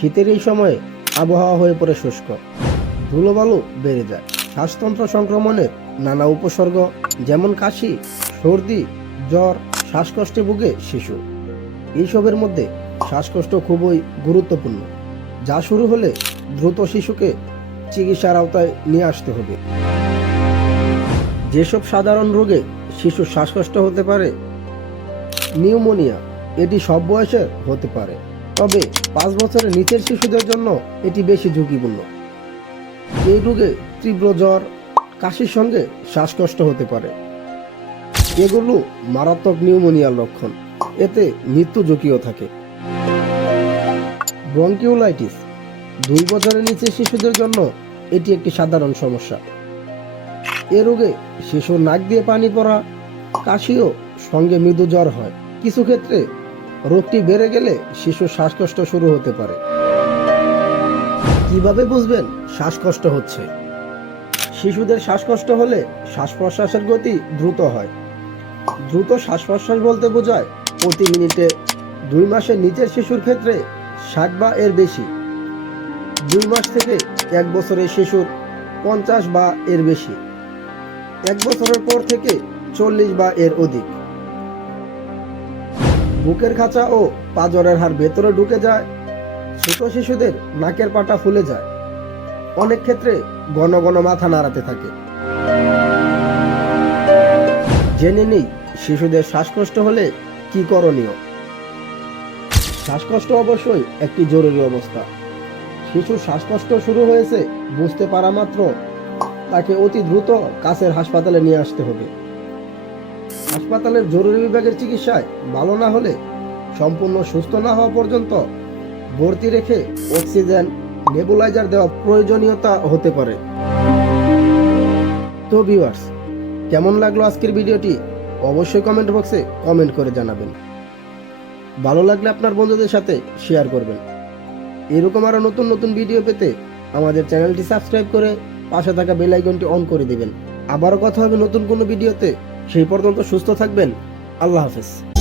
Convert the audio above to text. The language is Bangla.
শীতের এই সময়ে আবহাওয়া হয়ে পড়ে শুষ্ক। ধুলোবালু বেড়ে যায়। শ্বাসতন্ত্র সংক্রমণের নানা উপসর্গ, যেমন কাশি, সর্দি, জ্বর, শ্বাসকষ্টে ভুগে শিশু। এইসবের মধ্যে শ্বাসকষ্ট খুবই গুরুত্বপূর্ণ। যা শুরু হলে দ্রুত শিশুকে চিকিৎসার আওতায় নিয়ে আসতে হবে। যেসব সাধারণ রোগে শিশুর শ্বাসকষ্ট হতে পারে, নিউমোনিয়া, এটি সব বয়সের হতে পারে। তবে পাঁচ বছরের নিচের শিশুদের জন্য এটি বেশি ঝুঁকিপূর্ণ। এই রোগে তীব্র জ্বর, কাশির সঙ্গে শ্বাসকষ্ট হতে পারে। এগুলো মারাত্মক নিউমোনিয়ার লক্ষণ। এতে মৃত্যু ঝুঁকিও থাকে। ব্রঙ্কিউলাইটিস দুই বছরের নিচে শিশুদের জন্য এটি একটি সাধারণ সমস্যা। এ রোগে শিশুর নাক দিয়ে পানি পড়া, কাশিও সঙ্গে মৃদু জ্বর হয়। কিছু ক্ষেত্রে রোগটি বেড়ে গেলে শিশুর শ্বাসকষ্ট শুরু হতে পারে। কীভাবে বুঝবেন শ্বাসকষ্ট হচ্ছে? শিশুদের শ্বাসকষ্ট হলে শ্বাস প্রশ্বাসের গতি দ্রুত হয়। দ্রুত শ্বাস প্রশ্বাস বলতে বোঝায় প্রতি মিনিটে দুই মাসের নিচের শিশুর ক্ষেত্রে ষাট বা এর বেশি। দুই মাস থেকে এক বছরের শিশুর পঞ্চাশ বা এর বেশি। এক বছরের পর থেকে চল্লিশ বা এর অধিক। বুকের খাঁচা ও পাজরের হাড় ভেতরে ঢুকে যায়, ছোট শিশুদের নাকের পাটা ফুলে যায়। অনেক ক্ষেত্রে ঘন ঘন মাথা নাড়াতে থাকে। জেনে নেই শিশুদের শ্বাসকষ্ট হলে কি করণীয়। শ্বাসকষ্ট অবশ্যই একটি জরুরি অবস্থা। শিশুর শ্বাসকষ্ট শুরু হয়েছে বুঝতে পারা মাত্র তাকে অতি দ্রুত কাছের হাসপাতালে নিয়ে আসতে হবে। হাসপাতালের জরুরি বিভাগের চিকিৎসায় ভালো না হলে, সম্পূর্ণ সুস্থ না হওয়া পর্যন্ত ভর্তি রেখে অক্সিজেন নেবুলাইজার দেওয়া প্রয়োজনীয়তা হতে পারে। তো ভিউয়ার্স, কেমন লাগল আজকের ভিডিওটি? অবশ্যই কমেন্ট বক্সে কমেন্ট করে জানাবেন। ভালো লাগলে আপনার বন্ধুদের সাথে শেয়ার করবেন। এরকম আরও নতুন নতুন ভিডিও পেতে আমাদের চ্যানেলটি সাবস্ক্রাইব করে পাশে থাকা বেল আইকনটি অন করে দিবেন। আবারও কথা হবে নতুন কোনো ভিডিওতে। সেই পর্যন্ত সুস্থ থাকবেন। আল্লাহ হাফেজ।